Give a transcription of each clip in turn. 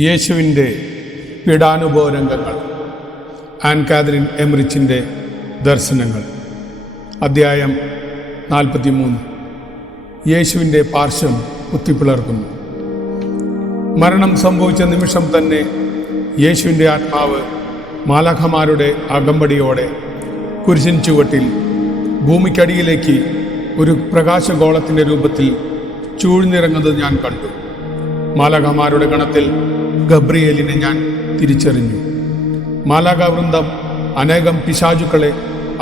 യേശുവിൻ്റെ പീഡാനുഭവരംഗങ്ങൾ. An Catherine എംറിച്ചിൻ്റെ ദർശനങ്ങൾ. അധ്യായം 43. യേശുവിൻ്റെ പാർശ്വം കുത്തിപ്പിളർക്കുന്നു. മരണം സംഭവിച്ച നിമിഷം തന്നെ യേശുവിൻ്റെ ആത്മാവ് മാലാഖമാരുടെ അകമ്പടിയോടെ കുരിശിൻ ചുവട്ടിൽ ഭൂമിക്കടിയിലേക്ക് ഒരു പ്രകാശഗോളത്തിൻ്റെ രൂപത്തിൽ ചൂഴ്ന്നിറങ്ങുന്നത് ഞാൻ കണ്ടു. മാലാഖമാരുടെ ഗണത്തിൽ ഗബ്രിയേലിനെ ഞാൻ തിരിച്ചറിഞ്ഞു. മാലാഖവൃന്ദം അനേകം പിശാചുക്കളെ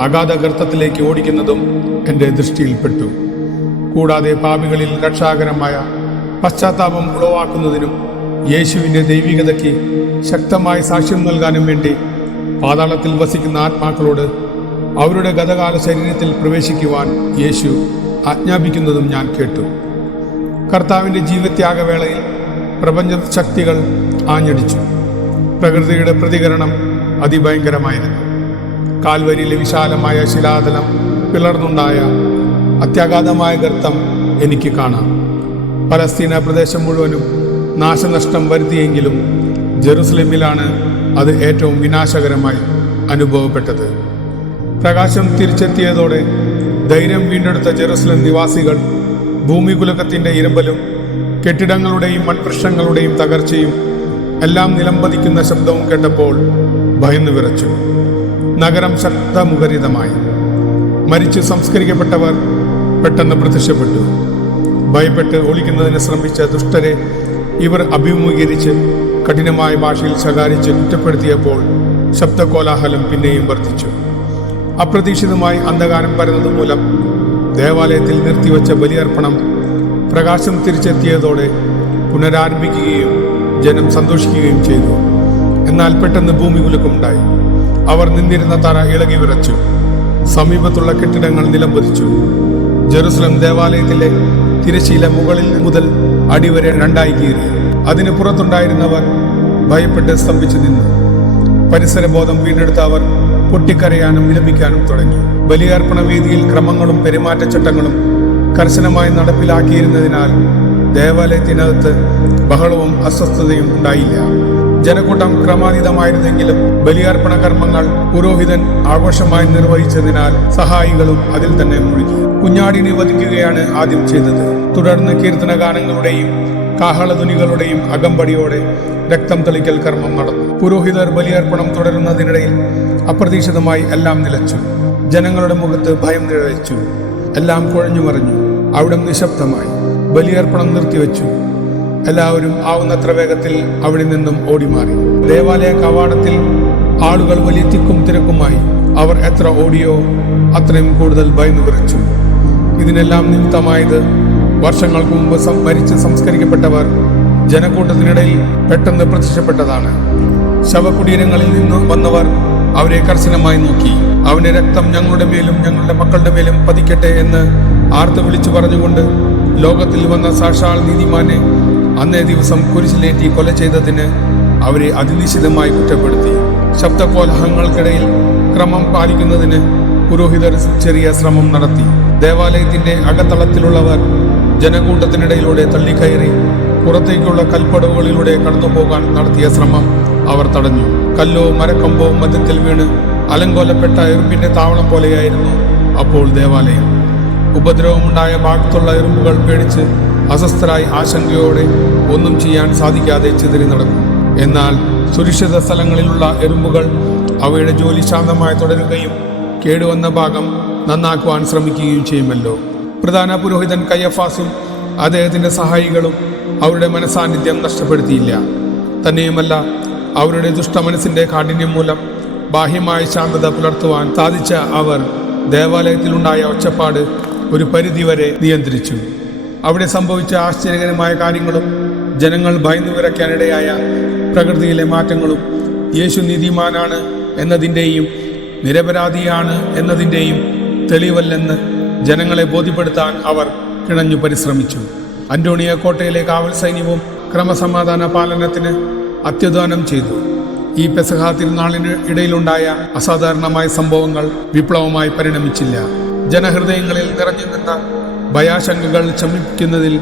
അഗാധ ഗർത്തത്തിലേക്ക് ഓടിക്കുന്നതും എൻ്റെ ദൃഷ്ടിയിൽപ്പെട്ടു. കൂടാതെ പാപികളിൽ രക്ഷാകരമായ പശ്ചാത്താപം ഉളവാക്കുന്നതിനും യേശുവിൻ്റെ ദൈവികതയ്ക്ക് ശക്തമായ സാക്ഷ്യം നൽകാനും വേണ്ടി പാതാളത്തിൽ വസിക്കുന്ന ആത്മാക്കളോട് അവരുടെ ഗതകാല ശരീരത്തിൽ പ്രവേശിക്കുവാൻ യേശു ആജ്ഞാപിക്കുന്നതും ഞാൻ കേട്ടു. കർത്താവിൻ്റെ ജീവത്യാഗവേളയിൽ പ്രപഞ്ച ശക്തികൾ ആഞ്ഞടിച്ചു. പ്രകൃതിയുടെ പ്രതികരണം അതിഭയങ്കരമായിരുന്നു. കാൽവരിയിലെ വിശാലമായ ശിലാതലം പിളർന്നുണ്ടായ അത്യാഘാതമായ ഗർത്തം എനിക്ക് കാണാം. പലസ്തീന പ്രദേശം മുഴുവനും നാശനഷ്ടം വരുത്തിയെങ്കിലും ജെറുസലേമിലാണ് അത് ഏറ്റവും വിനാശകരമായി അനുഭവപ്പെട്ടത്. പ്രകാശം തിരിച്ചെത്തിയതോടെ ധൈര്യം വീണ്ടെടുത്ത ജെറുസലേം നിവാസികൾ ഭൂമികുലുക്കത്തിൻ്റെ ഇരമ്പലും കെട്ടിടങ്ങളുടെയും മൺവൃക്ഷങ്ങളുടെയും തകർച്ചയും എല്ലാം നിലംപതിക്കുന്ന ശബ്ദവും കേട്ടപ്പോൾ ഭയന്നു വിറച്ചു. നഗരം ശബ്ദമുഖരിതമായി. മരിച്ചു സംസ്കരിക്കപ്പെട്ടവർ പെട്ടെന്ന് പ്രത്യക്ഷപ്പെട്ടു. ഭയപ്പെട്ട് ഒളിക്കുന്നതിന് ശ്രമിച്ച ദുഷ്ടരെ ഇവർ അഭിമുഖീകരിച്ച് കഠിനമായ ഭാഷയിൽ ശകാരിച്ച് കുറ്റപ്പെടുത്തിയപ്പോൾ ശബ്ദകോലാഹലം പിന്നെയും വർദ്ധിച്ചു. അപ്രതീക്ഷിതമായി അന്ധകാരം പരന്നതുമൂലം ദേവാലയത്തിൽ നിർത്തിവെച്ച ബലിയർപ്പണം പ്രകാശം തിരിച്ചെത്തിയതോടെ പുനരാരംഭിക്കുകയും ജനം സന്തോഷിക്കുകയും ചെയ്തു. എന്നാൽ പെട്ടെന്ന് ഭൂമി കുലുക്കമുണ്ടായി. അവർ നിന്നിരുന്ന തറ ഇളകി വിറച്ചു. സമീപത്തുള്ള കെട്ടിടങ്ങൾ നിലംപതിച്ചു. ജെറുസലേം ദേവാലയത്തിലെ തിരശ്ശീല മുകളിൽ മുതൽ അടിവരെ രണ്ടായി കീറി. അതിന് പുറത്തുണ്ടായിരുന്നവർ ഭയപ്പെട്ട് സ്തംഭിച്ചു നിന്നു. പരിസരബോധം വീണ്ടെടുത്ത അവർ പൊട്ടിക്കരയാനും വിലപിക്കാനും തുടങ്ങി. ബലിയർപ്പണ വേദിയിൽ ക്രമങ്ങളും പെരുമാറ്റച്ചട്ടങ്ങളും കർശനമായി നടപ്പിലാക്കിയിരുന്നതിനാൽ ദേവാലയത്തിനകത്ത് ബഹളവും അസ്വസ്ഥതയും ഉണ്ടായില്ല. ജനക്കൂട്ടം ക്രമാതീതമായിരുന്നെങ്കിലും ബലിയർപ്പണ കർമ്മങ്ങൾ പുരോഹിതൻ ആഘോഷമായി നിർവഹിച്ചതിനാൽ സഹായികളും അതിൽ തന്നെ മുഴുകി. കുഞ്ഞാടിനെ വധിക്കുകയാണ് ആദ്യം ചെയ്തത്. തുടർന്ന് കീർത്തനഗാനങ്ങളുടെയും കാഹളധ്വനികളുടെയും അകമ്പടിയോടെ രക്തം തളിക്കൽ കർമ്മം നടന്നു. പുരോഹിതർ ബലിയർപ്പണം തുടരുന്നതിനിടയിൽ അപ്രതീക്ഷിതമായി എല്ലാം നിലച്ചു. ജനങ്ങളുടെ മുഖത്ത് ഭയം നിഴലിച്ചു. എല്ലാം കുഴഞ്ഞു മറിഞ്ഞു. അവിടെ നിശബ്ദമായി. ബലിയർപ്പണം നിർത്തിവെച്ചു. എല്ലാവരും ആവുന്നത്ര വേഗത്തിൽ അവിടെ നിന്നും ഓടിമാറി. ദേവാലയ കവാടത്തിൽ ആളുകൾ വലിയ തിക്കും തിരക്കുമായി. അവർ എത്ര ഓടിയോ അത്രയും കൂടുതൽ ഭയന്നു വിറച്ചു. ഇതിനെല്ലാം നിമിത്തമായത് വർഷങ്ങൾക്ക് മുമ്പ് മരിച്ച് സംസ്കരിക്കപ്പെട്ടവർ ജനക്കൂട്ടത്തിനിടയിൽ പെട്ടെന്ന് പ്രത്യക്ഷപ്പെട്ടതാണ്. ശവകുടീരങ്ങളിൽ നിന്ന് വന്നവർ അവരെ കർശനമായി നോക്കി. അവന്റെ രക്തം ഞങ്ങളുടെ മേലും ഞങ്ങളുടെ മക്കളുടെ മേലും പതിക്കട്ടെ എന്ന് ആർത്ത് വിളിച്ചു പറഞ്ഞുകൊണ്ട് ലോകത്തിൽ വന്ന സാക്ഷാൽ നീതിമാനെ അന്നേ ദിവസം കുരിശിലേറ്റി കൊല ചെയ്തതിന് അവരെ അതിനിശ്ചിതമായി കുറ്റപ്പെടുത്തി. ശബ്ദകോലാഹലങ്ങൾക്കിടയിൽ ക്രമം പാലിക്കുന്നതിന് പുരോഹിതർ ചെറിയ ശ്രമം നടത്തി. ദേവാലയത്തിന്റെ അകത്തളത്തിലുള്ളവർ ജനക്കൂട്ടത്തിനിടയിലൂടെ തള്ളിക്കയറി പുറത്തേക്കുള്ള കൽപ്പടവുകളിലൂടെ കടന്നുപോകാൻ നടത്തിയ ശ്രമം അവർ തടഞ്ഞു. കല്ലോ മരക്കമ്പോ മധ്യത്തിൽ വീണ് അലങ്കോലപ്പെട്ട എറുമ്പിന്റെ താവളം പോലെയായിരുന്നു അപ്പോൾ ദേവാലയം. ഉപദ്രവമുണ്ടായ ഭാഗത്തുള്ള എറുമ്പുകൾ പേടിച്ച് അസ്വസ്ഥരായി ആശങ്കയോടെ ഒന്നും ചെയ്യാൻ സാധിക്കാതെ ചിതറി നടക്കും. എന്നാൽ സുരക്ഷിത സ്ഥലങ്ങളിലുള്ള എറുമ്പുകൾ അവയുടെ ജോലി ശാന്തമായി തുടരുകയും കേടുവന്ന ഭാഗം നന്നാക്കുവാൻ ശ്രമിക്കുകയും ചെയ്യുമല്ലോ. പ്രധാന പുരോഹിതൻ കയ്യഫാസും അദ്ദേഹത്തിന്റെ സഹായികളും അവരുടെ മനസാന്നിധ്യം നഷ്ടപ്പെടുത്തിയില്ല. തന്നെയുമല്ല, അവരുടെ ദുഷ്ടമനസ്സിന്റെ കാഠിന്യം മൂലം ബാഹ്യമായ ശാന്തത പുലർത്തുവാൻ സാധിച്ച അവർ ദേവാലയത്തിലുണ്ടായ ഒച്ചപ്പാട് ഒരു പരിധിവരെ നിയന്ത്രിച്ചു. അവിടെ സംഭവിച്ച ആശ്ചര്യകരമായ കാര്യങ്ങളും ജനങ്ങൾ ഭയന്നു വിറയ്ക്കാനിടയായ പ്രകൃതിയിലെ മാറ്റങ്ങളും യേശു നീതിമാനാണ് എന്നതിൻ്റെയും നിരപരാധിയാണ് എന്നതിൻ്റെയും തെളിവല്ലെന്ന് ജനങ്ങളെ ബോധ്യപ്പെടുത്താൻ അവർ കിണഞ്ഞു പരിശ്രമിച്ചു. അന്റോണിയ കോട്ടയിലെ കാവൽ സൈന്യവും ക്രമസമാധാന പാലനത്തിന് അത്യധ്വാനം ചെയ്തു. ഈ പെസഹ തിരുനാളിന് ഇടയിലുണ്ടായ അസാധാരണമായ സംഭവങ്ങൾ വിപ്ലവമായി പരിണമിച്ചില്ല. ജനഹൃദയങ്ങളിൽ നിറഞ്ഞു നിന്ന ഭയാശങ്കകൾ ശമിപ്പിക്കുന്നതിൽ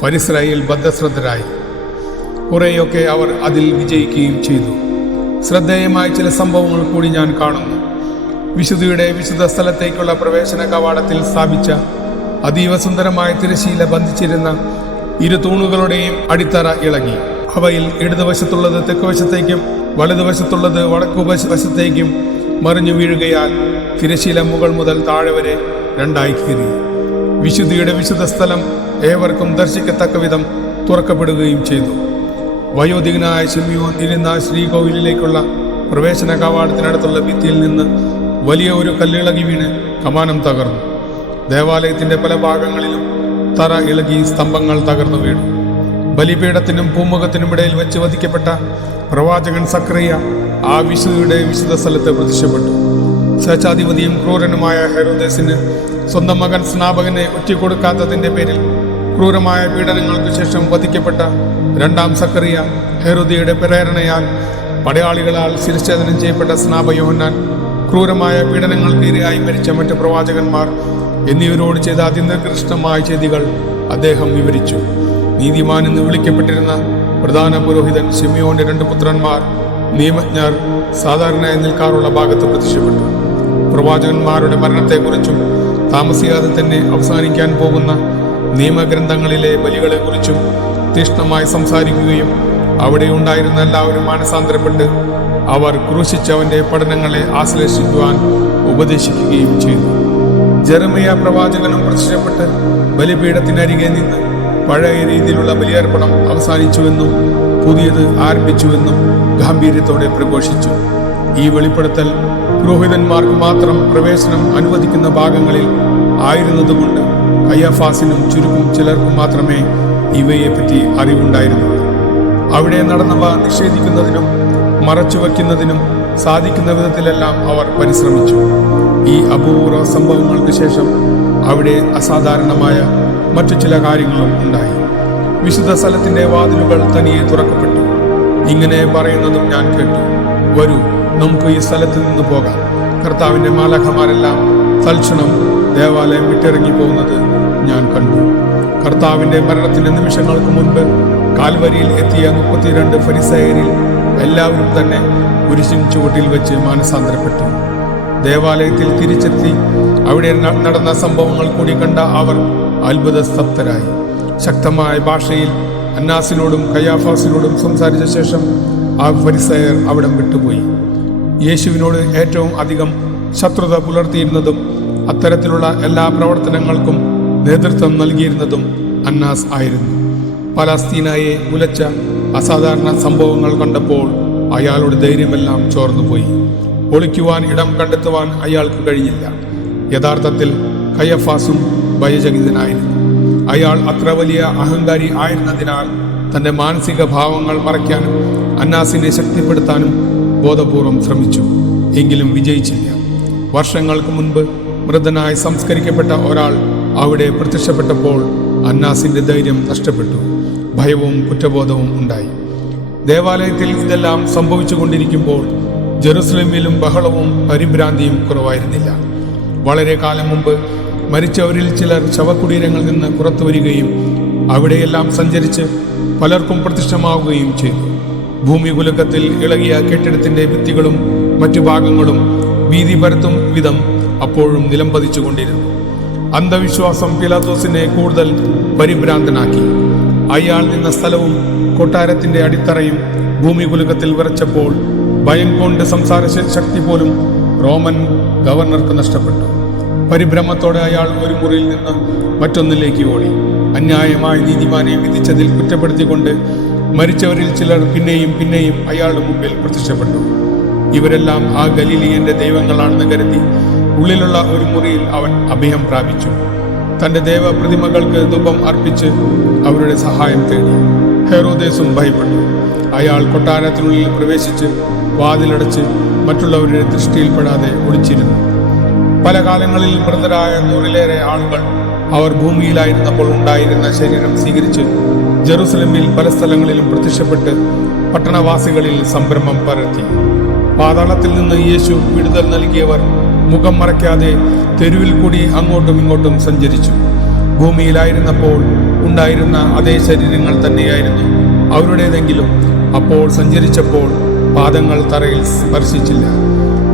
ഫരിസ്രായേൽ ബദ്ധശ്രദ്ധരായി. കുറേയൊക്കെ അവർ അതിൽ വിജയിക്കുകയും ചെയ്തു. ശ്രദ്ധേയമായ ചില സംഭവങ്ങൾ കൂടി ഞാൻ കാണുന്നു. വിശുദ്ധിയുടെ വിശുദ്ധ സ്ഥലത്തേക്കുള്ള പ്രവേശന കവാടത്തിൽ സ്ഥാപിച്ച അതീവ സുന്ദരമായ തിരശീല ബന്ധിച്ചിരുന്ന ഇരു തൂണുകളുടെയും അടിത്തറ ഇളകി. അവയിൽ ഇടതുവശത്തുള്ളത് തെക്കുവശത്തേക്കും വലതുവശത്തുള്ളത് വടക്കുവശത്തേക്കും മറിഞ്ഞു വീഴുകയാൽ തിരശീല മുകൾ മുതൽ താഴെ വരെ രണ്ടായി കീറി. വിശുദ്ധിയുടെ വിശുദ്ധ സ്ഥലം ഏവർക്കും ദർശിക്കത്തക്ക വിധം തുറക്കപ്പെടുകയും ചെയ്തു. വയോധികനായ ശിമിയോൻ ഇരുന്ന ശ്രീകോവിലിലേക്കുള്ള പ്രവേശന കവാടത്തിനടുത്തുള്ള ഭിത്തിയിൽ നിന്ന് വലിയ ഒരു കല്ലിളകി വീണ് കമാനം തകർന്നു. ദേവാലയത്തിന്റെ പല ഭാഗങ്ങളിലും തറ ഇളകി സ്തംഭങ്ങൾ തകർന്നു വീണു. ബലിപീഠത്തിനും പൂമുഖത്തിനുമിടയിൽ വെച്ച് വധിക്കപ്പെട്ട പ്രവാചകൻ സക്രിയ ആ വിശുദ്ധിയുടെ വിശുദ്ധ സ്ഥലത്ത് പ്രത്യക്ഷപ്പെട്ടു. സ്വേച്ഛാധിപതിയും ക്രൂരനുമായ ഹെരോദേസിന് സ്വന്തം മകൻ സ്നാപകനെ ഒറ്റിക്കൊടുക്കാത്തതിന്റെ പേരിൽ ക്രൂരമായ പീഡനങ്ങൾക്ക് ശേഷം വധിക്കപ്പെട്ട രണ്ടാം സക്കറിയ, ഹെരോദിയുടെ പ്രേരണയാൽ പടയാളികളാൽ ശിരച്ഛേദനം ചെയ്യപ്പെട്ട സ്നാപ യോഹന്നാൻ, ക്രൂരമായ പീഡനങ്ങൾക്ക് ഇരയായി മരിച്ച മറ്റ് പ്രവാചകന്മാർ എന്നിവരോട് ചെയ്ത അതിനികൃഷ്ടമായ ചെയ്തികൾ അദ്ദേഹം വിവരിച്ചു. നീതിമാൻ എന്ന് വിളിക്കപ്പെട്ടിരുന്ന പ്രധാന പുരോഹിതൻ ശിമിയോന്റെ 2 പുത്രന്മാർ, നിയമജ്ഞർ സാധാരണയായി നിൽക്കാറുള്ള ഭാഗത്ത് പ്രത്യക്ഷപ്പെട്ടു. പ്രവാചകന്മാരുടെ മരണത്തെക്കുറിച്ചും താമസിയാതെ തന്നെ അവസാനിക്കാൻ പോകുന്ന നിയമഗ്രന്ഥങ്ങളിലെ ബലികളെക്കുറിച്ചും തീക്ഷ്ണമായി സംസാരിക്കുകയും അവിടെ ഉണ്ടായിരുന്ന എല്ലാവരും മാനസാന്തരപ്പെട്ട് അവർ ക്രൂശിച്ചവന്റെ പഠനങ്ങളെ ആശ്ലേഷിക്കുവാൻ ഉപദേശിക്കുകയും ചെയ്തു. ജെറമിയ പ്രവാചകനും പ്രത്യക്ഷപ്പെട്ട് ബലിപീഠത്തിനരികെ നിന്ന് പഴയ രീതിയിലുള്ള ബലിയർപ്പണം അവസാനിച്ചുവെന്നും പുതിയത് ആരംഭിച്ചുവെന്നും ഗാംഭീര്യത്തോടെ പ്രഘോഷിച്ചു. ഈ വെളിപ്പെടുത്തൽ പുരോഹിതന്മാർക്ക് മാത്രം പ്രവേശനം അനുവദിക്കുന്ന ഭാഗങ്ങളിൽ ആയിരുന്നതുകൊണ്ട് കയ്യാഫാസിനും ചുരുക്കം ചിലർക്കും മാത്രമേ ഇവയെപ്പറ്റി അറിവുണ്ടായിരുന്നുള്ളൂ. അവിടെ നടന്നവ നിഷേധിക്കുന്നതിനും മറച്ചുവെക്കുന്നതിനും സാധിക്കുന്ന വിധത്തിലെല്ലാം അവർ പരിശ്രമിച്ചു. ഈ അപൂർവ സംഭവങ്ങൾക്ക് ശേഷം അവിടെ അസാധാരണമായ മറ്റു ചില കാര്യങ്ങളും ഉണ്ടായി. വിശുദ്ധ സ്ഥലത്തിന്റെ വാതിലുകൾ തനിയെ തുറക്കപ്പെട്ടു. ഇങ്ങനെ പറയുന്നതും ഞാൻ കേട്ടു, വരൂ, നമുക്ക് ഈ സ്ഥലത്ത് നിന്ന് പോകാം. കർത്താവിന്റെ മാലാഖമാരെല്ലാം തൽക്ഷണം ദേവാലയം വിട്ടിറങ്ങി പോകുന്നത് ഞാൻ കണ്ടു. കർത്താവിന്റെ മരണത്തിന്റെ നിമിഷങ്ങൾക്ക് മുൻപ് കാൽവരിയിൽ എത്തിയ 32 ഫരിസയരിൽ എല്ലാവരും തന്നെ കുരിശിൻ ചുവട്ടിൽ വെച്ച് മാനസാന്തരപ്പെട്ടു. ദേവാലയത്തിൽ തിരിച്ചെത്തി അവിടെ നടന്ന സംഭവങ്ങൾ കൂടി കണ്ട അവർ അത്ഭുത സ്തബ്ധരായി. ശക്തമായ ഭാഷയിൽ അന്നാസിനോടും കയ്യാഫാസിനോടും സംസാരിച്ച ശേഷം ആ ഫരിസയർ അവിടം വിട്ടുപോയി. യേശുവിനോട് ഏറ്റവും അധികം ശത്രുത പുലർത്തിയിരുന്നതും അത്തരത്തിലുള്ള എല്ലാ പ്രവർത്തനങ്ങൾക്കും നേതൃത്വം നൽകിയിരുന്നതും അന്നാസ് ആയിരുന്നു. പലസ്തീനയെ ഉലച്ച അസാധാരണ സംഭവങ്ങൾ കണ്ടപ്പോൾ അയാളുടെ ധൈര്യമെല്ലാം ചോർന്നുപോയി. ഒളിക്കുവാൻ ഇടം കണ്ടെത്തുവാൻ അയാൾക്ക് കഴിഞ്ഞില്ല. യഥാർത്ഥത്തിൽ കയ്യഫാസും ഭയചകിതനായിരുന്നു. അയാൾ അത്ര വലിയ അഹങ്കാരി ആയിരുന്നതിനാൽ തന്റെ മാനസിക ഭാവങ്ങൾ മറയ്ക്കാനും അന്നാസിനെ ശക്തിപ്പെടുത്താനും ബോധപൂർവം ശ്രമിച്ചു. എങ്കിലും വിജയിച്ചില്ല. വർഷങ്ങൾക്ക് മുൻപ് മൃതനായി സംസ്കരിക്കപ്പെട്ട ഒരാൾ അവിടെ പ്രത്യക്ഷപ്പെട്ടപ്പോൾ അന്നാസിന്റെ ധൈര്യം നഷ്ടപ്പെട്ടു. ഭയവും കുറ്റബോധവും ഉണ്ടായി. ദേവാലയത്തിൽ ഇതെല്ലാം സംഭവിച്ചുകൊണ്ടിരിക്കുമ്പോൾ ജെറുസലേമിലും ബഹളവും പരിഭ്രാന്തിയും കുറവായിരുന്നില്ല. വളരെ കാലം മുമ്പ് മരിച്ചവരിൽ ചിലർ ശവകുടീരങ്ങളിൽ നിന്ന് പുറത്തു വരികയും അവിടെയെല്ലാം സഞ്ചരിച്ച് പലർക്കും പ്രത്യക്ഷമാവുകയും ചെയ്തു. ഭൂമികുലുക്കത്തിൽ ഇളകിയ കെട്ടിടത്തിന്റെ ഭിത്തികളും മറ്റു ഭാഗങ്ങളും ഭീതി പരത്തും വിധം അപ്പോഴും നിലംപതിച്ചുകൊണ്ടിരുന്നു. അന്ധവിശ്വാസം പിലാത്തോസിനെ കൂടുതൽ പരിഭ്രാന്തനാക്കി. അയാൾ നിന്ന സ്ഥലവും കൊട്ടാരത്തിന്റെ അടിത്തറയും ഭൂമികുലുക്കത്തിൽ വിറച്ചപ്പോൾ ഭയം കൊണ്ട് സംസാര ശക്തി പോലും റോമൻ ഗവർണർക്ക് നഷ്ടപ്പെട്ടു. പരിഭ്രമത്തോടെ അയാൾ ഒരു മുറിയിൽ നിന്ന് മറ്റൊന്നിലേക്ക് ഓടി. അന്യായമായി നീതിമാനെ വിധിച്ചതിൽ കുറ്റപ്പെടുത്തിക്കൊണ്ട് മരിച്ചവരിൽ ചിലർ പിന്നെയും അയാളുടെ മുമ്പിൽ പ്രത്യക്ഷപ്പെട്ടു. ഇവരെല്ലാം ആ ഗലീലിയന്റെ ദൈവങ്ങളാണെന്ന് കരുതി ഉള്ളിലുള്ള ഒരു മുറിയിൽ അവൻ അഭയം പ്രാപിച്ചു. തന്റെ ദേവപ്രതിമകൾക്ക് ധൂപം അർപ്പിച്ച് അവരുടെ സഹായം തേടി. ഹെരോദേസും ഭയപ്പെട്ടു. അയാൾ കൊട്ടാരത്തിനുള്ളിൽ പ്രവേശിച്ച് വാതിലടച്ച് മറ്റുള്ളവരുടെ ദൃഷ്ടിയിൽപ്പെടാതെ ഒളിച്ചിരുന്നു. പല കാലങ്ങളിൽ മൃതരായ 100-ലേറെ ആളുകൾ അവർ ഭൂമിയിലായിരുന്നപ്പോൾ ഉണ്ടായിരുന്ന ശരീരം സ്വീകരിച്ച് ജെറുസലേമിൽ പല സ്ഥലങ്ങളിലും പ്രത്യക്ഷപ്പെട്ട് പട്ടണവാസികളിൽ സംഭ്രമം പരത്തി. പാതാളത്തിൽ നിന്ന് യേശു വിടുതൽ നൽകിയവർ മുഖം മറയ്ക്കാതെ തെരുവിൽ കൂടി അങ്ങോട്ടും ഇങ്ങോട്ടും സഞ്ചരിച്ചു. ഭൂമിയിലായിരുന്നപ്പോൾ ഉണ്ടായിരുന്ന അതേ ശരീരങ്ങൾ തന്നെയായിരുന്നു അവരുടേതെങ്കിലും അപ്പോൾ സഞ്ചരിച്ചപ്പോൾ പാദങ്ങൾ തറയിൽ സ്പർശിച്ചില്ല.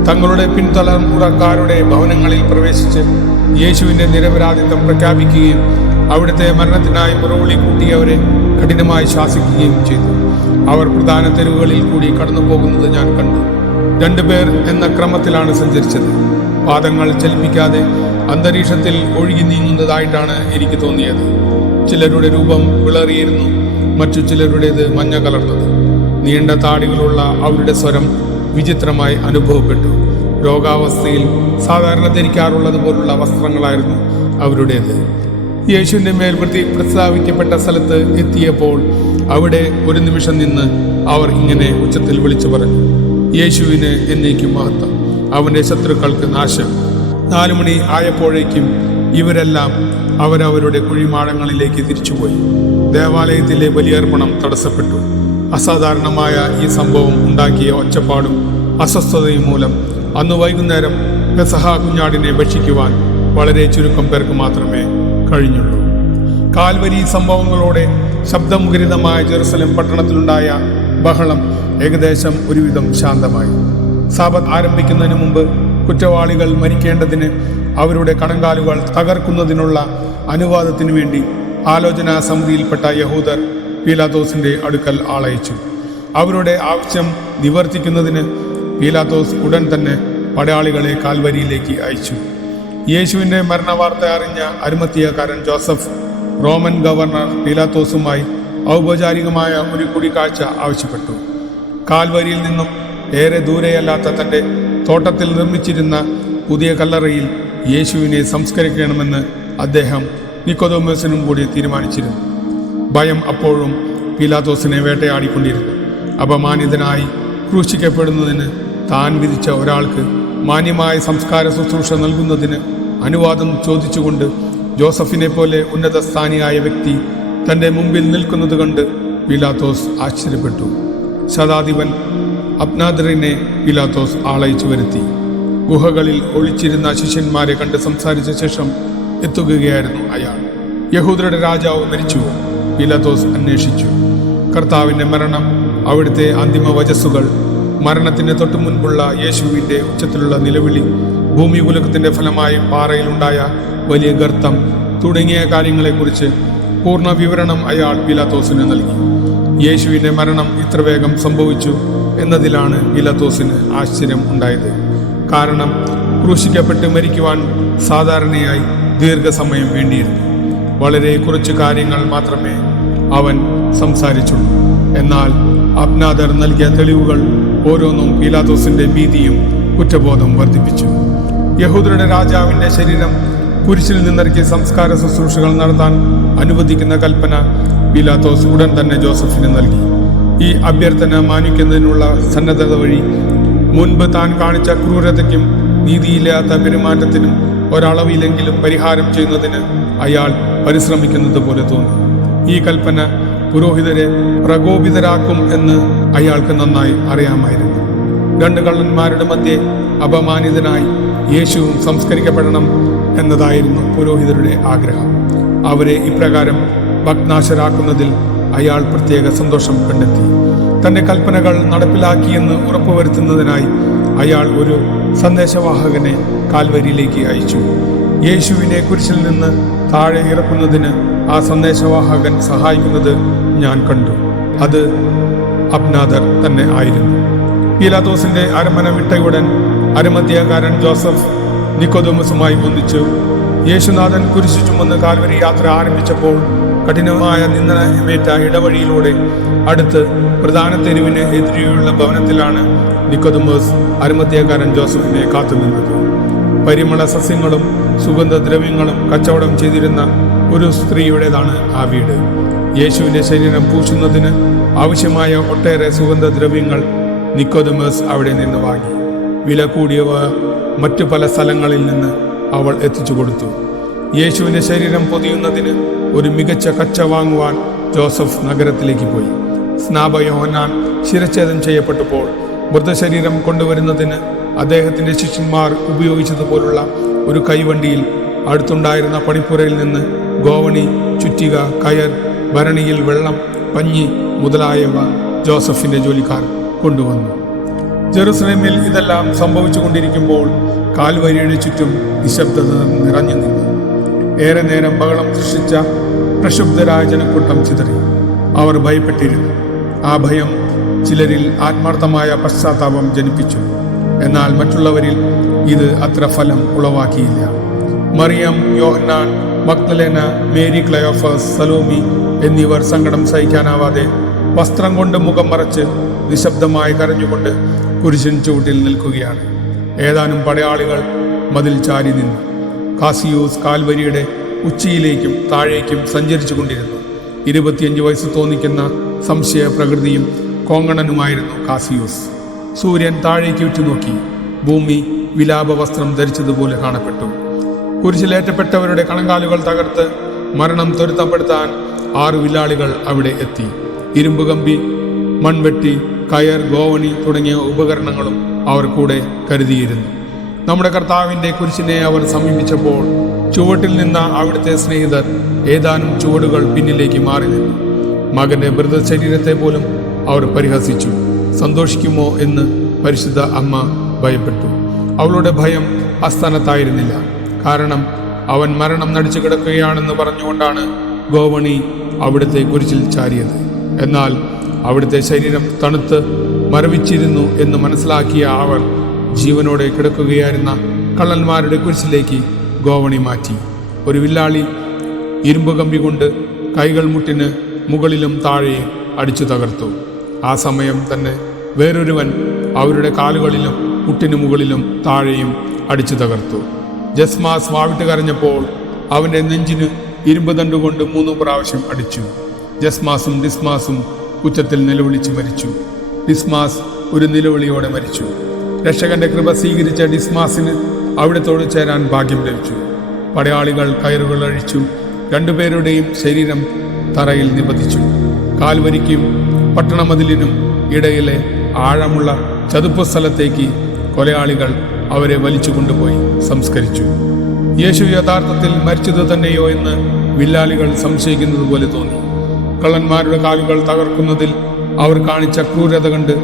തങ്ങളുടെ പിൻതലമുറക്കാരുടെ ഭവനങ്ങളിൽ പ്രവേശിച്ച് യേശുവിന്റെ നിരപരാധിത്വം പ്രഖ്യാപിക്കുകയും അവിടുത്തെ മരണത്തിനായി മുറവിളി കൂട്ടിയവരെ കഠിനമായി ശാസിക്കുകയും ചെയ്തു. അവർ പ്രധാന തെരുവുകളിൽ കൂടി കടന്നു പോകുന്നത് ഞാൻ കണ്ടു. 2 പേർ എന്ന ക്രമത്തിലാണ് സഞ്ചരിച്ചത്. പാദങ്ങൾ ചലിപ്പിക്കാതെ അന്തരീക്ഷത്തിൽ ഒഴുകി നീങ്ങുന്നതായിട്ടാണ് എനിക്ക് തോന്നിയത്. ചിലരുടെ രൂപം വിളറിയിരുന്നു, മറ്റു ചിലരുടേത് മഞ്ഞ കലർന്നത്. നീണ്ട താടികളുള്ള അവരുടെ സ്വരം വിചിത്രമായി അനുഭവപ്പെട്ടു. രോഗാവസ്ഥയിൽ സാധാരണ ധരിക്കാറുള്ളത് പോലുള്ള വസ്ത്രങ്ങളായിരുന്നു അവരുടേത്. യേശുവിന്റെ മേൽ പ്രസ്താവിക്കപ്പെട്ട സ്ഥലത്ത് എത്തിയപ്പോൾ അവിടെ ഒരു നിമിഷം നിന്ന് അവർ ഇങ്ങനെ ഉച്ചത്തിൽ വിളിച്ചു പറഞ്ഞു: യേശുവിന് എന്നേക്കും മഹത്വം, അവന്റെ ശത്രുക്കൾക്ക് നാശം. 4 മണി ആയപ്പോഴേക്കും ഇവരെല്ലാം അവരവരുടെ കുഴിമാടങ്ങളിലേക്ക് തിരിച്ചുപോയി. ദേവാലയത്തിലെ ബലിയർപ്പണം തടസ്സപ്പെട്ടു. അസാധാരണമായ ഈ സംഭവം ഉണ്ടാക്കിയ ഒച്ചപ്പാടും അസ്വസ്ഥതയും മൂലം അന്ന് വൈകുന്നേരം പെസഹ കുഞ്ഞാടിനെ ഭക്ഷിക്കുവാൻ വളരെ ചുരുക്കം പേർക്ക് മാത്രമേ കഴിഞ്ഞുള്ളൂ. കാൽവരി സംഭവങ്ങളോടെ ശബ്ദമുഖരിതമായ ജെറുസലേം പട്ടണത്തിലുണ്ടായ ബഹളം ഏകദേശം ഒരുവിധം ശാന്തമായി. സാബത്ത് ആരംഭിക്കുന്നതിന് മുമ്പ് കുറ്റവാളികൾ മരിക്കേണ്ടതിന് അവരുടെ കണങ്കാലുകൾ തകർക്കുന്നതിനുള്ള അനുവാദത്തിനു വേണ്ടി ആലോചനാ സമിതിയിൽപ്പെട്ട യഹൂദർ പീലാത്തോസിന്റെ അടുക്കൽ ആളയച്ചു. അവരുടെ ആവശ്യം നിവർത്തിക്കുന്നതിന് പീലാത്തോസ് ഉടൻ തന്നെ പടയാളികളെ കാൽവരിയിലേക്ക് അയച്ചു. യേശുവിന്റെ മരണവാർത്ത അറിഞ്ഞ അരിമത്തിയക്കാരൻ ജോസഫ് റോമൻ ഗവർണർ പീലാത്തോസുമായി ഔപചാരികമായ ഒരു കൂടിക്കാഴ്ച ആവശ്യപ്പെട്ടു. കാൽവരിയിൽ നിന്നും ഏറെ ദൂരെയല്ലാത്ത തന്റെ തോട്ടത്തിൽ നിർമ്മിച്ചിരുന്ന പുതിയ കല്ലറയിൽ യേശുവിനെ സംസ്കരിക്കണമെന്ന് അദ്ദേഹം നിക്കോദോമസിനും കൂടി തീരുമാനിച്ചിരുന്നു. ഭയം അപ്പോഴും പീലാത്തോസിനെ വേട്ടയാടിക്കൊണ്ടിരുന്നു. അപമാനിതനായി ക്രൂശിക്കപ്പെടുന്നതിന് താൻ വിധിച്ച ഒരാൾക്ക് മാന്യമായ സംസ്കാര ശുശ്രൂഷ നൽകുന്നതിന് അനുവാദം ചോദിച്ചുകൊണ്ട് ജോസഫിനെ പോലെ ഉന്നത സ്ഥാനിയായ വ്യക്തി തന്റെ മുമ്പിൽ നിൽക്കുന്നത് കണ്ട് പീലാത്തോസ് ആശ്ചര്യപ്പെട്ടു. ശതാധിപൻ അബ്നാദറിനെ പീലാത്തോസ് ആളയിച്ചു വരുത്തി. ഗുഹകളിൽ ഒളിച്ചിരുന്ന ശിഷ്യന്മാരെ കണ്ട് സംസാരിച്ച ശേഷം എത്തുകയായിരുന്നു അയാൾ. യഹൂദരുടെ രാജാവ് മരിച്ചു, പീലാത്തോസ് അന്വേഷിച്ചു. കർത്താവിന്റെ മരണം, അവിടുത്തെ അന്തിമ വചസ്സുകൾ, മരണത്തിന് തൊട്ടു മുൻപുള്ള യേശുവിന്റെ ഉച്ചത്തിലുള്ള നിലവിളി, ഭൂമി കുലുക്കത്തിന്റെ ഫലമായി പാറയിലുണ്ടായ വലിയ ഗർത്തം തുടങ്ങിയ കാര്യങ്ങളെക്കുറിച്ച് പൂർണ്ണ വിവരണം അയാൾ പീലാത്തോസിന് നൽകി. യേശുവിന്റെ മരണം ഇത്ര വേഗം സംഭവിച്ചു എന്നതിലാണ് പീലാത്തോസിന് ആശ്ചര്യം ഉണ്ടായത്. കാരണം ക്രൂശിക്കപ്പെട്ട് മരിക്കുവാൻ സാധാരണയായി ദീർഘസമയം വേണ്ടിയിരുന്നു. വളരെ കുറച്ച് കാര്യങ്ങൾ മാത്രമേ അവൻ സംസാരിച്ചുള്ളൂ. എന്നാൽ അബ്നാദർ നൽകിയ തെളിവുകൾ ഓരോന്നും പീലാത്തോസിന്റെ ഭീതിയും കുറ്റബോധം വർദ്ധിപ്പിച്ചു. യഹൂദരുടെ രാജാവിന്റെ ശരീരം കുരിശിൽ നിന്നിറക്കി സംസ്കാര ശുശ്രൂഷകൾ നടത്താൻ അനുവദിക്കുന്ന കൽപ്പന പീലാത്തോസ് ഉടൻ തന്നെ ജോസഫിന് നൽകി. ഈ അഭ്യർത്ഥന മാനിക്കുന്നതിനുള്ള സന്നദ്ധത വഴി മുൻപ് താൻ കാണിച്ച ക്രൂരതയ്ക്കും നീതിയില്ലാത്ത പെരുമാറ്റത്തിനും ഒരളവിലെങ്കിലും പരിഹാരം ചെയ്യുന്നതിന് അയാൾ പരിശ്രമിക്കുന്നത് പോലെ തോന്നി. ഈ കൽപ്പന പുരോഹിതരെ പ്രകോപിതരാക്കും എന്ന് അയാൾക്ക് നന്നായി അറിയാമായിരുന്നു. 2 കള്ളന്മാരുടെ മധ്യേ അപമാനിതനായി യേശുവും സംസ്കരിക്കപ്പെടണം എന്നതായിരുന്നു പുരോഹിതരുടെ ആഗ്രഹം. അവരെ ഇപ്രകാരം ഭഗ്നാശരാക്കുന്നതിൽ അയാൾ പ്രത്യേക സന്തോഷം കണ്ടെത്തി. തന്റെ കൽപ്പനകൾ നടപ്പിലാക്കിയെന്ന് ഉറപ്പുവരുത്തുന്നതിനായി അയാൾ ഒരു സന്ദേശവാഹകനെ കാൽവരിയിലേക്ക് അയച്ചു. യേശുവിനെ കുരിശിൽ നിന്ന് താഴെ ഇറക്കുന്നതിന് ആ സന്ദേശവാഹകൻ സഹായിക്കുന്നത് ഞാൻ കണ്ടു. അത് അബ്നാദർ തന്നെ ആയിരുന്നു. പീലാത്തോസിന്റെ അരമന വിട്ടയുടൻ അരിമത്ഥ്യക്കാരൻ ജോസഫ് നിക്കോദോമസുമായി ഒന്നിച്ചു. യേശുനാഥൻ കുരിശു ചുമന്ന് കാൽവരി യാത്ര ആരംഭിച്ചപ്പോൾ കഠിനമായ നിന്ദനമേറ്റ ഇടവഴിയിലൂടെ അടുത്ത് പ്രധാന തെരുവിന് എതിരെയുള്ള ഭവനത്തിലാണ് നിക്കോദോമസ് അരിമത്ഥ്യക്കാരൻ ജോസഫിനെ കാത്തുനിന്നത്. പരിമള സസ്യങ്ങളും സുഗന്ധദ്രവ്യങ്ങളും കച്ചവടം ചെയ്തിരുന്ന ഒരു സ്ത്രീയുടേതാണ് ആ വീട്. യേശുവിന്റെ ശരീരം പൂശുന്നതിന് ആവശ്യമായ ഒട്ടേറെ സുഗന്ധദ്രവ്യങ്ങൾ നിക്കോദോമസ് അവിടെ നിന്ന് വാങ്ങി. വില കൂടിയവ മറ്റു പല സ്ഥലങ്ങളിൽ നിന്ന് അവൾ എത്തിച്ചു കൊടുത്തു. യേശുവിന്റെ ശരീരം പൊതിയുന്നതിന് ഒരു മികച്ച കച്ച വാങ്ങുവാൻ ജോസഫ് നഗരത്തിലേക്ക് പോയി. സ്നാപക യോഹന്നാൻ ശിരച്ഛേദം ചെയ്യപ്പെട്ടപ്പോൾ മൃതശരീരം കൊണ്ടുവരുന്നതിന് അദ്ദേഹത്തിന്റെ ശിഷ്യന്മാർ ഉപയോഗിച്ചതുപോലുള്ള ഒരു കൈവണ്ടിയിൽ അടുത്തുണ്ടായിരുന്ന പണിപ്പുരയിൽ നിന്ന് ഗോവണി, ചുറ്റിക, കയർ, ഭരണിയിൽ വെള്ളം, പഞ്ഞി മുതലായവ ജോസഫിന്റെ ജോലിക്കാർ കൊണ്ടുവന്നു. ജെറുസലേമിൽ ഇതെല്ലാം സംഭവിച്ചു കൊണ്ടിരിക്കുമ്പോൾ കാൽവരിയുടെ ചുറ്റും നിശബ്ദത നിറഞ്ഞു നിന്നു. ഏറെ നേരം ബഹളം സൃഷ്ടിച്ച പ്രക്ഷുബ്ധരായ ജനക്കൂട്ടം ചിതറി. അവർ ഭയപ്പെട്ടിരുന്നു. ആ ഭയം ചിലരിൽ ആത്മാർത്ഥമായ പശ്ചാത്താപം ജനിപ്പിച്ചു. എന്നാൽ മറ്റുള്ളവരിൽ ഇത് അത്ര ഫലം ഉളവാക്കിയില്ല. മറിയം, യോഹന്നാൻ, മഗ്ദലേന, മേരി ക്ലയോഫസ്, സലോമി എന്നിവർ സങ്കടം സഹിക്കാനാവാതെ വസ്ത്രം കൊണ്ട് മുഖം മറച്ച് നിശബ്ദമായി കരഞ്ഞുകൊണ്ട് കുരിശിൻ ചുവട്ടിൽ നിൽക്കുകയാണ്. ഏതാനും പടയാളികൾ മതിൽ ചാരി നിന്നു. കാസിയൂസ് കാൽവരിയുടെ ഉച്ചിയിലേക്കും താഴേക്കും സഞ്ചരിച്ചു കൊണ്ടിരുന്നു. 25 വയസ്സ് തോന്നിക്കുന്ന സംശയ പ്രകൃതിയും കോങ്ങണനുമായിരുന്നു കാസിയൂസ്. സൂര്യൻ താഴേക്ക് ഉറ്റുനോക്കി. ഭൂമി വിലാപ വസ്ത്രം ധരിച്ചതുപോലെ കാണപ്പെട്ടു. കുരിശിലേറ്റപ്പെട്ടവരുടെ കണങ്കാലുകൾ തകർത്ത് മരണം ത്വരിതപ്പെടുത്താൻ 6 വില്ലാളികൾ അവിടെ എത്തി. ഇരുമ്പ് കമ്പി, മൺവെട്ടി, കയർ, ഗോവണി തുടങ്ങിയ ഉപകരണങ്ങളും അവർ കൂടെ കരുതിയിരുന്നു. നമ്മുടെ കർത്താവിന്റെ കുരിശിനെ അവർ സമീപിച്ചപ്പോൾ ചുവട്ടിൽ നിന്ന അവിടുത്തെ സ്നേഹിതർ ഏതാനും ചുവടുകൾ പിന്നിലേക്ക് മാറി നിന്നു. മകന്റെ മൃതശരീരത്തെ പോലും അവർ പരിഹസിച്ചു. സന്തോഷിക്കുമോ എന്ന് പരിശുദ്ധ അമ്മ ഭയപ്പെട്ടു. അവളുടെ ഭയം അസ്ഥാനത്തായിരുന്നില്ല. കാരണം അവൻ മരണം നടിച്ചു കിടക്കുകയാണെന്ന് പറഞ്ഞുകൊണ്ടാണ് ഗോവണി അവിടുത്തെ കുരിശിൽ ചാരിയത്. എന്നാൽ അവിടുത്തെ ശരീരം തണുത്ത് മരവിച്ചിരുന്നു എന്ന് മനസ്സിലാക്കിയ അവർ ജീവനോടെ കിടക്കുകയായിരുന്ന കള്ളന്മാരുടെ കുരിശിലേക്ക് ഗോവണി മാറ്റി. ഒരു വില്ലാളി ഇരുമ്പ് കമ്പി കൊണ്ട് കൈകൾ മുട്ടിന് മുകളിലും താഴെയും അടിച്ചു തകർത്തു. ആ സമയം തന്നെ വേറൊരുവൻ അവരുടെ കാലുകളിലും മുട്ടിന് മുകളിലും താഴെയും അടിച്ചു തകർത്തു. ജസ്മാസ് വാവിട്ട് കരഞ്ഞപ്പോൾ അവന്റെ നെഞ്ചിന് ഇരുമ്പ് തണ്ടുകൊണ്ട് 3 പ്രാവശ്യം അടിച്ചു. ജസ്മാസും ഡിസ്മാസും ഉച്ചത്തിൽ നിലവിളിച്ച് മരിച്ചു. ഡിസ്മാസ് ഒരു നിലവിളിയോടെ മരിച്ചു. രക്ഷകന്റെ കൃപ സ്വീകരിച്ച ഡിസ്മാസിന് അവിടത്തോട് ചേരാൻ ഭാഗ്യം ലഭിച്ചു. പടയാളികൾ കയറുകൾ അഴിച്ചു. 2 പേരുടെയും ശരീരം തറയിൽ നിബന്ധിച്ചു. കാൽവരിക്കും പട്ടണമതിലിനും ഇടയിലെ ആഴമുള്ള ചതുപ്പ് സ്ഥലത്തേക്ക് കൊലയാളികൾ അവരെ വലിച്ചു കൊണ്ടുപോയി സംസ്കരിച്ചു. യേശു യഥാർത്ഥത്തിൽ മരിച്ചത് തന്നെയോ എന്ന് വില്ലാളികൾ സംശയിക്കുന്നത് പോലെ തോന്നി. കള്ളന്മാരുടെ കാലുകൾ തകർക്കുന്നതിൽ അവർ കാണിച്ച ക്രൂരത കണ്ട്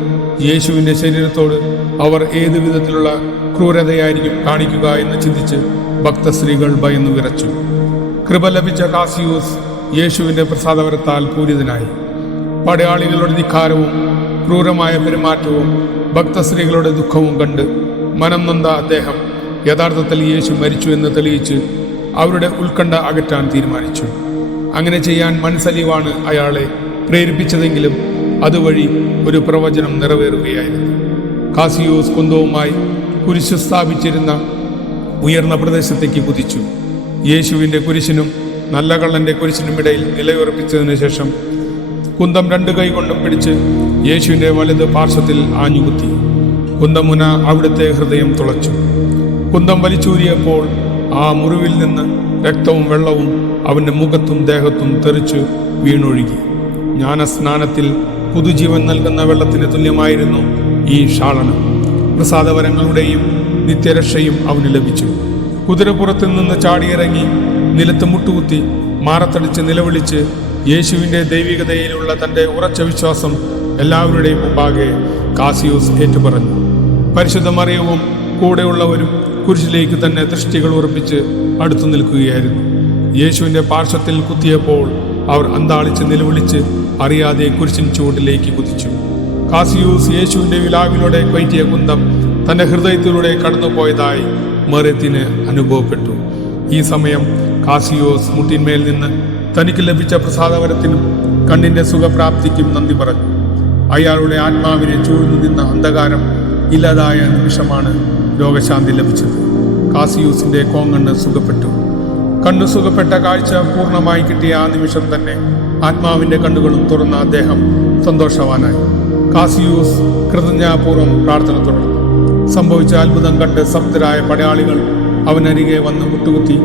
യേശുവിന്റെ ശരീരത്തോട് അവർ ഏതു വിധത്തിലുള്ള ക്രൂരതയായിരിക്കും കാണിക്കുക എന്ന് ചിന്തിച്ച് ഭക്തസ്ത്രീകൾ ഭയന്നു വിറച്ചു. കൃപ ലഭിച്ച കാസിയൂസ് യേശുവിന്റെ പ്രസാദവരത്താൽ പൂരിതനായി. പടയാളികളുടെ ധിക്കാരവും ക്രൂരമായ പെരുമാറ്റവും ഭക്തസ്ത്രീകളുടെ ദുഃഖവും കണ്ട് മനം നൊന്ത അദ്ദേഹം യഥാർത്ഥത്തിൽ യേശു മരിച്ചു എന്ന് തെളിയിച്ച് അവരുടെ ഉത്കണ്ഠ അകറ്റാൻ തീരുമാനിച്ചു. അങ്ങനെ ചെയ്യാൻ മനസ്സലിവാണ് അയാളെ പ്രേരിപ്പിച്ചതെങ്കിലും അതുവഴി ഒരു പ്രവചനം നിറവേറുകയായിരുന്നു. കാസിയൂസ് കുന്തവുമായി കുരിശ് സ്ഥാപിച്ചിരുന്ന ഉയർന്ന പ്രദേശത്തേക്ക് കുതിച്ചു. യേശുവിന്റെ കുരിശിനും നല്ല കള്ളന്റെ കുരിശിനും ഇടയിൽ നിലയുറപ്പിച്ചതിന് ശേഷം കുന്തം 2 കൈ കൊണ്ടും പിടിച്ച് യേശുവിന്റെ വലത് പാർശ്വത്തിൽ ആഞ്ഞുകുത്തി. കുന്തമുന അവിടുത്തെ ഹൃദയം തുളച്ചു. കുന്തം വലിച്ചൂരിയപ്പോൾ ആ മുറിവിൽ നിന്ന് രക്തവും വെള്ളവും അവന്റെ മുഖത്തും ദേഹത്തും തെറിച്ചു വീണൊഴുകി. ജ്ഞാനസ്നാനത്തിൽ പുതുജീവൻ നൽകുന്ന വെള്ളത്തിന് തുല്യമായിരുന്നു ഈ ക്ഷാളനം. പ്രസാദവരങ്ങളുടെയും നിത്യരക്ഷയും അവന് ലഭിച്ചു. കുതിരപ്പുറത്തിൽ നിന്ന് ചാടിയിറങ്ങി നിലത്ത് മുട്ടുകുത്തി മാറത്തടിച്ച് നിലവിളിച്ച് യേശുവിന്റെ ദൈവികതയിലുള്ള തന്റെ ഉറച്ച വിശ്വാസം എല്ലാവരുടെയും മുമ്പാകെ കാസിയൂസ് ഏറ്റുപറഞ്ഞു. പരിശുദ്ധ മറിയവും കൂടെയുള്ളവരും കുരിശിലേക്ക് തന്നെ ദൃഷ്ടികൾ ഉറപ്പിച്ച് അടുത്തു നിൽക്കുകയായിരുന്നു. യേശുവിന്റെ പാർശ്വത്തിൽ കുത്തിയപ്പോൾ അവർ അന്താളിച്ച് നിലവിളിച്ച് അറിയാതെ കുരിശിൻ ചുവട്ടിലേക്ക് കുതിച്ചു. കാസിയൂസ് യേശുവിന്റെ വിലാവിലൂടെ കയറ്റിയ കുന്തം തന്റെ ഹൃദയത്തിലൂടെ കടന്നുപോയതായി മറിയത്തിന് അനുഭവപ്പെട്ടു. ഈ സമയം കാസിയോസ് മുട്ടിന്മേൽ നിന്ന് തനിക്ക് ലഭിച്ച പ്രസാദവരത്തിനും കണ്ണിന്റെ സുഖപ്രാപ്തിക്കും നന്ദി പറഞ്ഞു. അയാളുടെ ആത്മാവിനെ ചൂഴ്ന്നു നിന്ന അന്ധകാരം ഇല്ലാതായ നിമിഷമാണ് രോഗശാന്തി ലഭിച്ചത്. കാസിയൂസിന്റെ കോങ്കണ്ണ് സുഖപ്പെട്ടു. കണ്ണു സുഖപ്പെട്ട കാഴ്ച പൂർണ്ണമായി കിട്ടിയ ആ നിമിഷം തന്നെ ആത്മാവിന്റെ കണ്ണുകളും തുറന്ന അദ്ദേഹം സന്തോഷവാനായി. കാസിയൂസ് കൃതജ്ഞതാപൂർവ്വം പ്രാർത്ഥന തുടർന്നു. സംഭവിച്ച അത്ഭുതം കണ്ട് സംതൃപ്തരായ പടയാളികൾ അവനരികെ വന്ന് മുട്ടുകുത്തി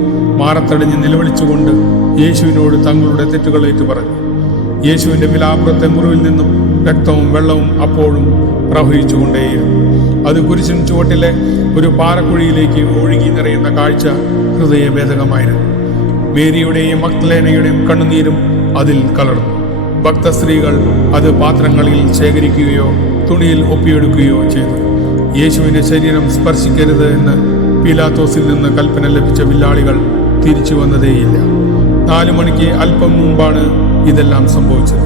മാറത്തടിഞ്ഞ് നിലവിളിച്ചുകൊണ്ട് യേശുവിനോട് തങ്ങളുടെ തെറ്റുകൾ ഏറ്റുപറഞ്ഞു. യേശുവിന്റെ വിലാപ്പുറത്തെ മുറിവിൽ നിന്നും രക്തവും വെള്ളവും അപ്പോഴും പ്രവഹിച്ചുകൊണ്ടേയിരുന്നു. അത് കുരിശിൻ ചുവട്ടിലെ ഒരു പാറക്കുഴിയിലേക്ക് ഒഴുകി നിറയുന്ന കാഴ്ച ഹൃദയഭേദകമായിരുന്നു. മേരിയുടെയും മഗ്ദലേനയുടെയും കണ്ണുനീരും അതിൽ കലർന്നു. ഭക്തസ്ത്രീകൾ അത് പാത്രങ്ങളിൽ ശേഖരിക്കുകയോ തുണിയിൽ ഒപ്പിയെടുക്കുകയോ ചെയ്തു. യേശുവിൻ്റെ ശരീരം സ്പർശിക്കരുത് എന്ന് പീലാത്തോസിൽ നിന്ന് കൽപ്പന ലഭിച്ച വില്ലാളികൾ തിരിച്ചു വന്നതേയില്ല. 4 മണിക്ക് അല്പം മുമ്പാണ് ഇതെല്ലാം സംഭവിച്ചത്.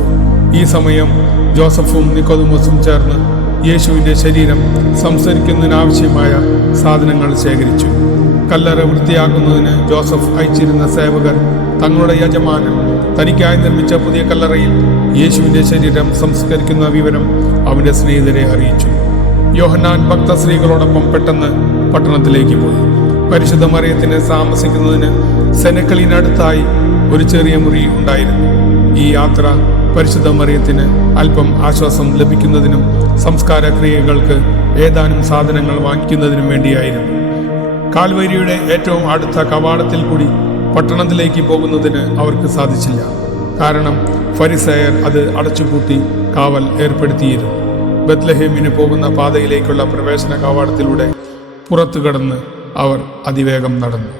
ഈ സമയം ജോസഫും നിക്കോദമോസും ചേർന്ന് യേശുവിൻ്റെ ശരീരം സംസ്കരിക്കുന്നതിനാവശ്യമായ സാധനങ്ങൾ ശേഖരിച്ചു. കല്ലറ വൃത്തിയാക്കുന്നതിന് ജോസഫ് അയച്ചിരുന്ന സേവകർ തങ്ങളുടെ യജമാനൻ തനിക്കായി നിർമ്മിച്ച പുതിയ കല്ലറയിൽ യേശുവിൻ്റെ ശരീരം സംസ്കരിക്കുന്ന വിവരം അവൻ്റെ സ്നേഹിതരെ അറിയിച്ചു. യോഹന്നാൻ ഭക്തസ്ത്രീകളോടൊപ്പം പെട്ടെന്ന് പട്ടണത്തിലേക്ക് പോയി. പരിശുദ്ധ മറിയത്തിന് താമസിക്കുന്നതിന് സെനക്കളിനടുത്തായി ഒരു ചെറിയ മുറി ഉണ്ടായിരുന്നു. ഈ യാത്ര പരിശുദ്ധ മറിയത്തിന് അല്പം ആശ്വാസം ലഭിക്കുന്നതിനും സംസ്കാര ക്രിയകൾക്ക് ഏതാനും സാധനങ്ങൾ വാങ്ങിക്കുന്നതിനും വേണ്ടിയായിരുന്നു. കാൽവരിയുടെ ഏറ്റവും അടുത്ത കവാടത്തിൽ കൂടി പട്ടണത്തിലേക്ക് പോകുന്നതിന് അവർക്ക് സാധിച്ചില്ല. കാരണം ഫരിസേയർ അത് അടച്ചുപൂട്ടി കാവൽ ഏർപ്പെടുത്തിയിരുന്നു. ബത്ലഹേമിന് പോകുന്ന പാതയിലേക്കുള്ള പ്രവേശന കവാടത്തിലൂടെ പുറത്തു കടന്ന് അവർ അതിവേഗം നടന്നു.